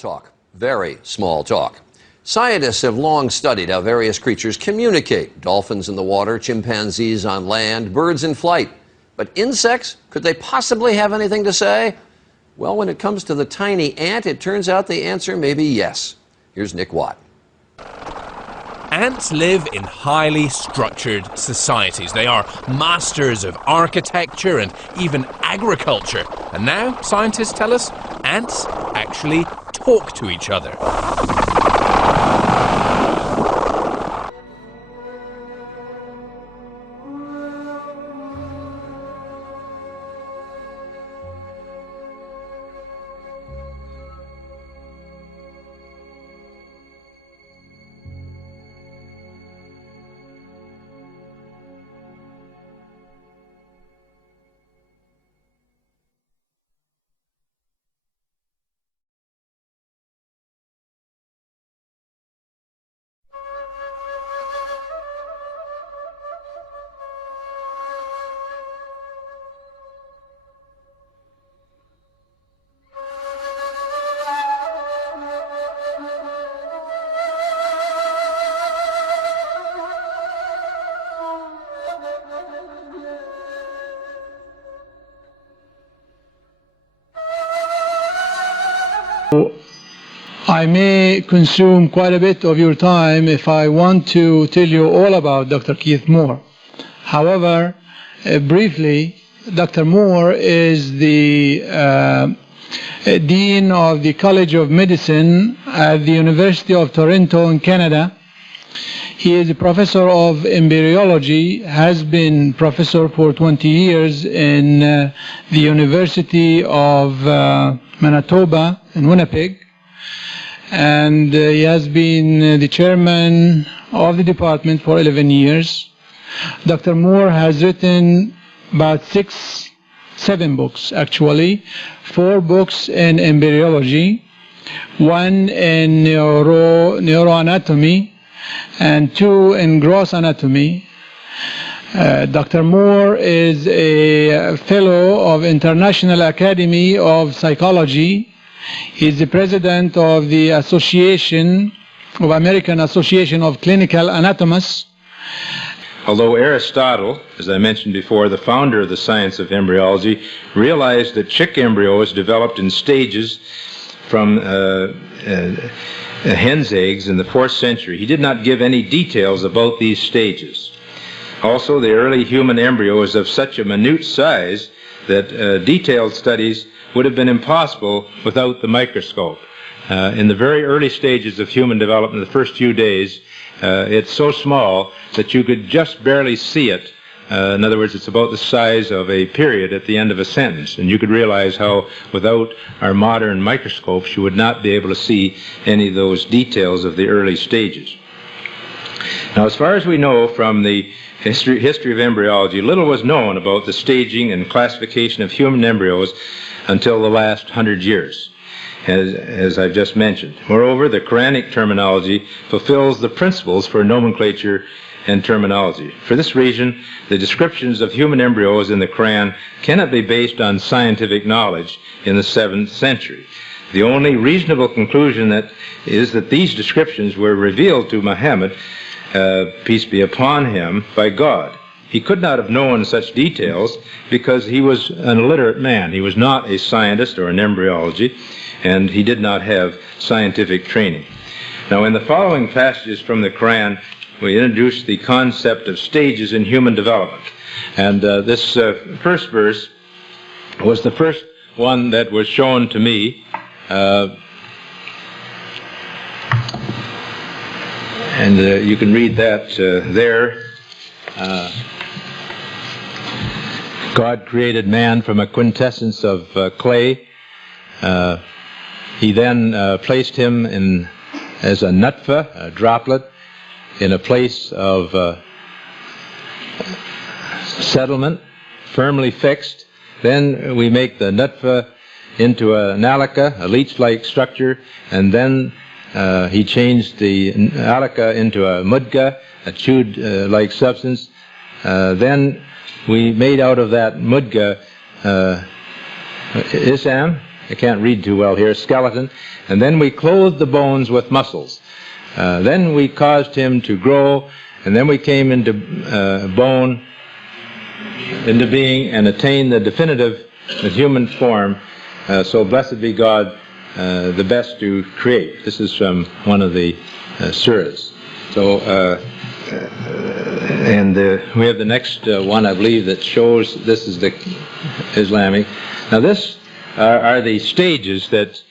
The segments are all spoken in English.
talk, very small talk. Scientists have long studied how various creatures communicate. Dolphins in the water, chimpanzees on land, birds in flight. But insects, could they possibly have anything to say? Well, when it comes to the tiny ant, it turns out the answer may be yes. Here's Nick Watt. Ants live in highly structured societies. They are masters of architecture and even agriculture. And now, scientists tell us, ants actually talk to each other. I may consume quite a bit of your time if I want to tell you all about Dr. Keith Moore. However, briefly, Dr. Moore is the Dean of the College of Medicine at the University of Toronto in Canada. He is a professor of embryology, has been professor for 20 years in the University of Manitoba in Winnipeg. And he has been the chairman of the department for 11 years. Dr. Moore has written about 7 books actually, 4 books in embryology, 1 in neuroanatomy, and 2 in gross anatomy. Dr. Moore is a fellow of International Academy of Psychology. He's the president of the American Association of Clinical Anatomists. Although Aristotle, as I mentioned before, the founder of the science of embryology, realized that chick embryos developed in stages from hen's eggs in the 4th century, he did not give any details about these stages. Also, the early human embryo is of such a minute size that detailed studies would have been impossible without the microscope. In the very early stages of human development, the first few days, it's so small that you could just barely see it. In other words, it's about the size of a period at the end of a sentence. And you could realize how, without our modern microscopes, you would not be able to see any of those details of the early stages. Now, as far as we know from the history of embryology, little was known about the staging and classification of human embryos until the last 100 years, as I've just mentioned. Moreover, the Quranic terminology fulfills the principles for nomenclature and terminology. For this reason, the descriptions of human embryos in the Quran cannot be based on scientific knowledge in the 7th century. The only reasonable conclusion is that these descriptions were revealed to Muhammad, peace be upon him, by God. He could not have known such details because he was an illiterate man. He was not a scientist or an embryology, and he did not have scientific training. Now, in the following passages from the Quran, we introduce the concept of stages in human development. And this first verse was the first one that was shown to me. And you can read that there. God created man from a quintessence of clay. He then placed him as a nutfa, a droplet, in a place of settlement, firmly fixed. Then we make the nutfa into an alaka, a leech-like structure, and then he changed the alaka into a mudga, a chewed-like substance. Then we made out of that mudga Isam, I can't read too well here, skeleton, and then we clothed the bones with muscles. Then we caused him to grow, and then we came into bone, into being, and attained the definitive human form. So blessed be God, the best to create. This is from one of the surahs. So, we have the next one, I believe, that shows this is the Islamic. Now, this are the stages that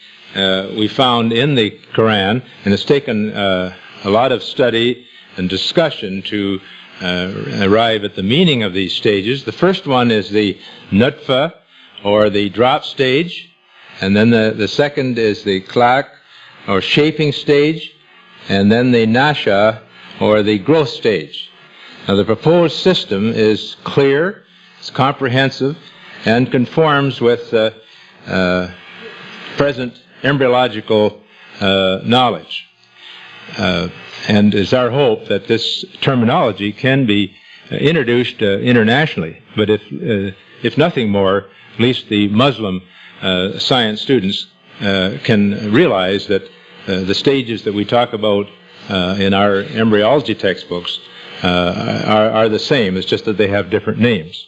we found in the Qur'an, and it's taken a lot of study and discussion to arrive at the meaning of these stages. The first one is the nutfa, or the drop stage, and then the second is the klaq, or shaping stage, and then the nasha, or the growth stage. Now, the proposed system is clear, it's comprehensive, and conforms with present embryological knowledge. And it's our hope that this terminology can be introduced internationally. But if nothing more, at least the Muslim science students can realize that the stages that we talk about in our embryology textbooks are the same. It's just that they have different names.